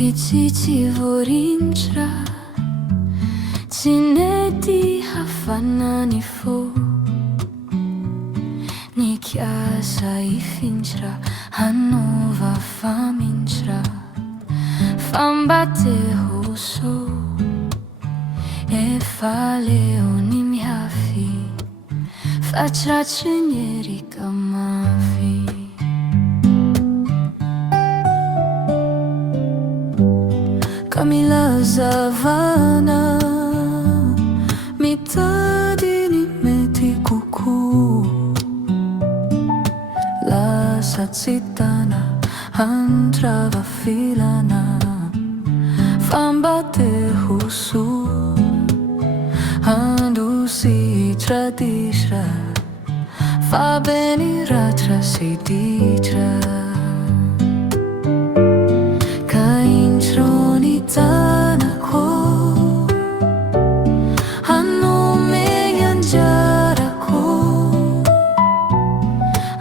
Fitsitsy voarinitra tsy nety hafanany fô ny kiasa ifinitra hanova faminitra fambate hoso efa leo ny mihafy fatratsy ny erika mafy Kamila zavana mitady ny mety kokoa lasa tsy tana handrava filana fambate hoso handosy tradisra fabeny ratra sy ditra kaintrony tanako hanome anjarako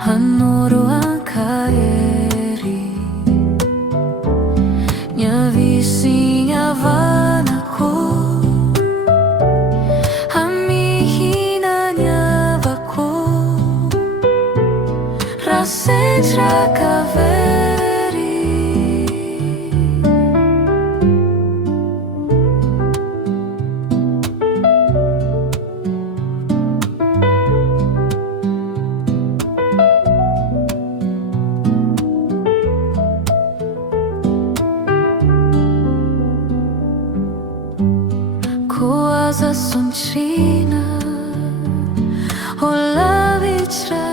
hanoro ankahery nyavisi nyavanako hamihina nyavako rasentra kavery Koaza sontrina holavitra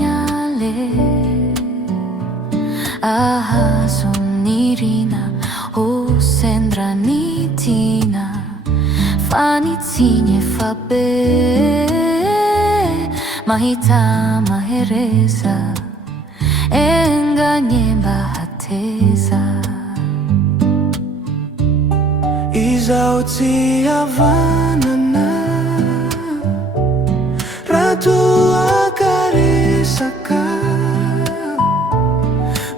nyale ahazo nirina ho sendra nitina fanitsiny efa be mahita mahereza enganye mbahateza Izao tsy havanana rato akaresaka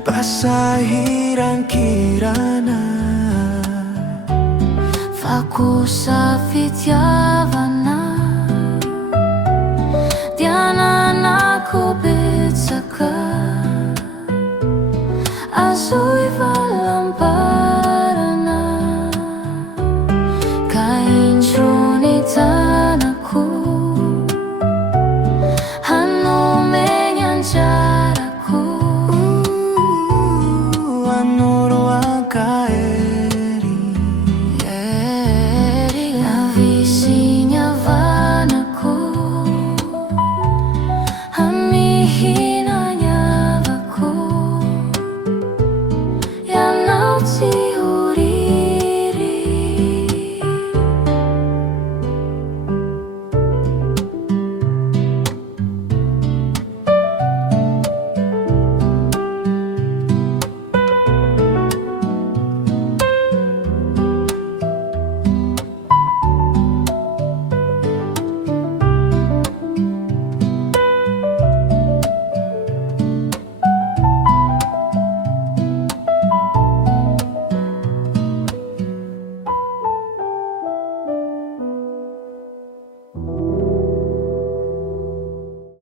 pasahiran-kirana fa kosa fitiavana